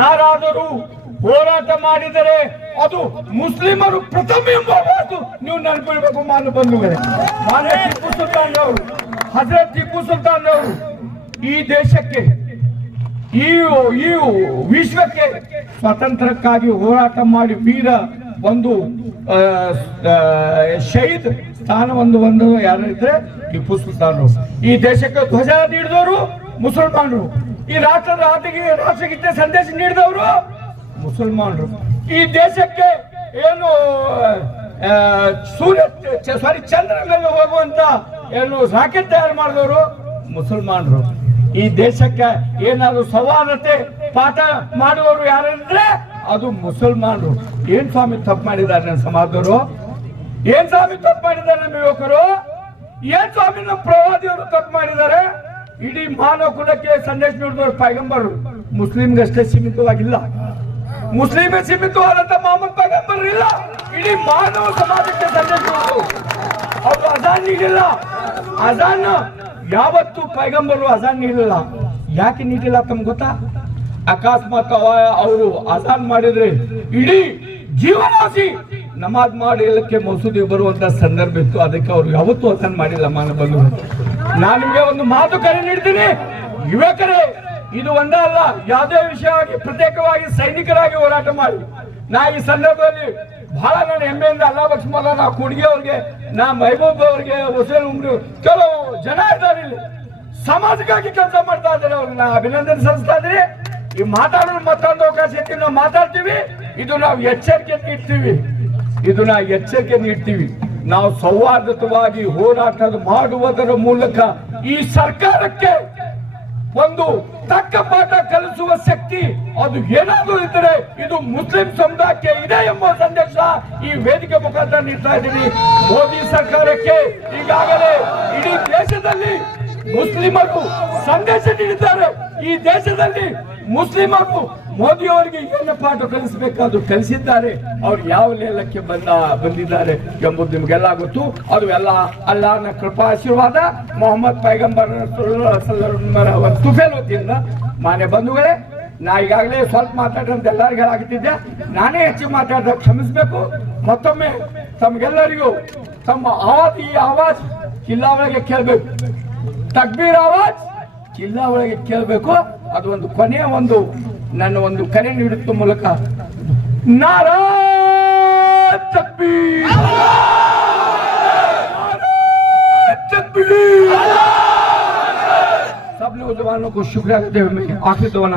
ಯಾರಾದರೂ ಹೋರಾಟ ಮಾಡಿದರೆ ಅದು ಮುಸ್ಲಿಮರು ಪ್ರಥಮ ಎಂಬ ಮಾತು ನೀವು ನೆನಪಿಡಬೇಕು. ಮಾನು ಬಂಧುಗಳೇ, ಮಾನ್ಯ ಟಿಪ್ಪು ಸುಲ್ತಾನ್ ಅವರು, ಹಜರತ್ ಟಿಪ್ಪು ಸುಲ್ತಾನ್ ಅವರು ಈ ದೇಶಕ್ಕೆ ಈ ವಿಶ್ವಕ್ಕೆ ಸ್ವಾತಂತ್ರ್ಯಕ್ಕಾಗಿ ಹೋರಾಟ ಮಾಡಿ ವೀರ ಒಂದು ಶಹೀದ್ ಸ್ಥಾನ ಒಂದು ಯಾರಿದ್ರೆ ಟಿಪ್ಪು ಸುಲ್ತಾನ್. ಈ ದೇಶಕ್ಕೆ ಧ್ವಜ ನೀಡಿದವರು ಮುಸಲ್ಮಾನರು, ಈ ರಾಷ್ಟ್ರಗೀತೆ ಸಂದೇಶ ನೀಡಿದವರು ಮುಸಲ್ಮಾನರು, ಈ ದೇಶಕ್ಕೆ ಏನು ಚಂದ್ರ ಮೇಲೆ ಹೋಗುವಂತ ಏನು ರಾಕೆಟ್ ತಯಾರು ಮಾಡಿದವರು ಮುಸಲ್ಮಾನರು, ಈ ದೇಶಕ್ಕೆ ಏನಾದ್ರು ಸಮಾನತೆ ಪಾಠ ಮಾಡುವವರು ಯಾರಂದ್ರೆ ಅದು ಮುಸಲ್ಮಾನರು. ಏನ್ ಸ್ವಾಮಿ ತಪ್ಪು ಮಾಡಿದ್ದಾರೆ ನನ್ನ ಸಮಾಜದವರು? ಏನ್ ಸ್ವಾಮಿ ತಪ್ಪು ಮಾಡಿದ್ದಾರೆ ನಮ್ಮ ಯುವಕರು? ಏನ್ ಸ್ವಾಮಿ ನಮ್ಮ ಪ್ರವಾದಿಯವರು ತಪ್ಪು ಮಾಡಿದ್ದಾರೆ? ಇಡೀ ಮಾನವ ಕುಲಕ್ಕೆ ಸಂದೇಶ ನೀಡಿದವರು ಪೈಗಂಬರು ಮುಸ್ಲಿಂಗಷ್ಟೇ ಸೀಮಿತವಾಗಿಲ್ಲ, ಮುಸ್ಲಿಮೇ ಸೀಮಿತವಾದಂತ ಮೊಹಮ್ಮದ್ ಪೈಗಂಬರ್ ಇಲ್ಲ, ಇಡೀ ಮಾನವ ಸಮಾಜಕ್ಕೆ ಸಂದೇಶ ನೀಡಿದರು. ಅವರು ಅಜಾನ್ ನೀಡಿಲ್ಲ. ಅಜಾನ್ ಯಾವತ್ತು ಪೈಗಂಬರು ಅಜಾನ್ ನೀಡಲಿಲ್ಲ. ಯಾಕೆ ನೀಡಿಲ್ಲ ತಮ್ಗೆ ಗೊತ್ತಾ? ಅಕಸ್ಮಾತ್ ಅವರು ಅಜಾನ್ ಮಾಡಿದ್ರೆ ಇಡೀ ಜೀವನಾಸಿ ನಮಾಜ್ ಮಾಡಲಿಕ್ಕೆ ಮಸೂದಿ ಬರುವಂತ ಸಂದರ್ಭ ಇತ್ತು. ಅದಕ್ಕೆ ಅವರು ಯಾವತ್ತೂ ಅಜಾನ್ ಮಾಡಿಲ್ಲ. ಮಾನ ಬಂದು ನಾನು ನಿಮಗೆ ಒಂದು ಮಾತು ಕರೆ ನೀಡ್ತೀನಿ, ಯುವಕರೇ, ಇದು ಒಂದೇ ಅಲ್ಲ, ಯಾವುದೇ ವಿಷಯವಾಗಿ ಪ್ರತ್ಯೇಕವಾಗಿ ಸೈನಿಕರಾಗಿ ಹೋರಾಟ ಮಾಡಿ. ನಾ ಈ ಸಂದರ್ಭದಲ್ಲಿ ಬಹಳ ನಾನು ಹೆಮ್ಮೆಯಿಂದ ಅಲ್ಲಾ ಬಕ್ಷ್ಮಲ್ಲ, ನಾ ಕುಡ್ಗೆ ಅವ್ರಿಗೆ, ನಾ ಮಹಬೂಬ್ ಅವ್ರಿಗೆ, ಹುಸೇನ್ ಉಮ್ರು, ಕೆಲವು ಜನ ಇದ್ದಾರೆ ಇಲ್ಲಿ ಸಮಾಜಕ್ಕಾಗಿ ಕೆಲಸ ಮಾಡ್ತಾ ಇದ್ದಾರೆ, ಅವ್ರಿಗೆ ನಾ ಅಭಿನಂದನೆ ಸಲ್ಲಿಸ್ತಾ ಇದ್ದೀನಿ. ಈ ಮಾತಾಡೋದು ಮತ್ತೊಂದು ಅವಕಾಶ ಇತ್ತು, ನಾವು ಮಾತಾಡ್ತೀವಿ. ಇದು ನಾವು ಎಚ್ಚರಿಕೆ ನೀಡ್ತೀವಿ. ನಾವು ಸೌಹಾರ್ದಯುತವಾಗಿ ಹೋರಾಟ ಮಾಡುವುದರ ಮೂಲಕ ಈ ಸರ್ಕಾರಕ್ಕೆ ಒಂದು ತಕ್ಕ ಪಾಠ ಕಲಿಸುವ ಶಕ್ತಿ ಅದು ಏನಾದರೂ ಇದ್ದರೆ ಇದು ಮುಸ್ಲಿಂ ಸಮುದಾಯಕ್ಕೆ ಇದೆ ಎಂಬ ಸಂದೇಶ ಈ ವೇದಿಕೆ ಮುಖಾಂತರ ನೀಡ್ತಾ ಇದ್ದೀವಿ. ಮೋದಿ ಸರ್ಕಾರಕ್ಕೆ ಈಗಾಗಲೇ ಇಡೀ ದೇಶದಲ್ಲಿ ಮುಸ್ಲಿಮರು ಸಂದೇಶ ನೀಡಿದ್ದಾರೆ. ಈ ದೇಶದಲ್ಲಿ ಮುಸ್ಲಿಮರು ಮೋದಿ ಅವರಿಗೆ ಏನು ಪಾಠ ಕಲಿಸಬೇಕಾದ್ರು ಕಲಿಸಿದ್ದಾರೆ. ಅವ್ರು ಯಾವ ಲೇಲಕ್ಕೆ ಬಂದಿದ್ದಾರೆ ಎಂಬುದು ನಿಮಗೆಲ್ಲ ಗೊತ್ತು. ಅದು ಎಲ್ಲ ಅಲ್ಲಾಹನ ಕೃಪಾ ಆಶೀರ್ವಾದ, ಮೊಹಮ್ಮದ್ ಪೈಗಂಬರ್ ಅವರ ತುಫೇಲ್ ವತಿಯಿಂದ. ಮಾನ್ಯ ಬಂಧುಗಳೇ, ನಾ ಈಗಾಗಲೇ ಸ್ವಲ್ಪ ಮಾತಾಡಂತ ಎಲ್ಲರಿಗೂ ಹೇಳಾಗುತ್ತಿದ್ದೆ, ನಾನೇ ಹೆಚ್ಚು ಮಾತಾಡಿದ ಕ್ಷಮಿಸಬೇಕು. ಮತ್ತೊಮ್ಮೆ ತಮ್ಗೆಲ್ಲರಿಗೂ ತಮ್ಮ ಈ ಆವಾಜ್ ಜಿಲ್ಲಾ ಒಳಗೆ ಕೇಳಬೇಕು, ತಕ್ಬೀರ್ ಆವಾಜ್ ಜಿಲ್ಲಾ ಒಳಗೆ ಕೇಳಬೇಕು. ಅದು ಒಂದು ಕೊನೆಯ ನನ್ನ ಒಂದು ಕರೆ ನೀಡುತ್ತ ಮೂಲಕ नारा तकबीर, सब नौजवानों को शुक्रिया देते हुए आखिर दुआ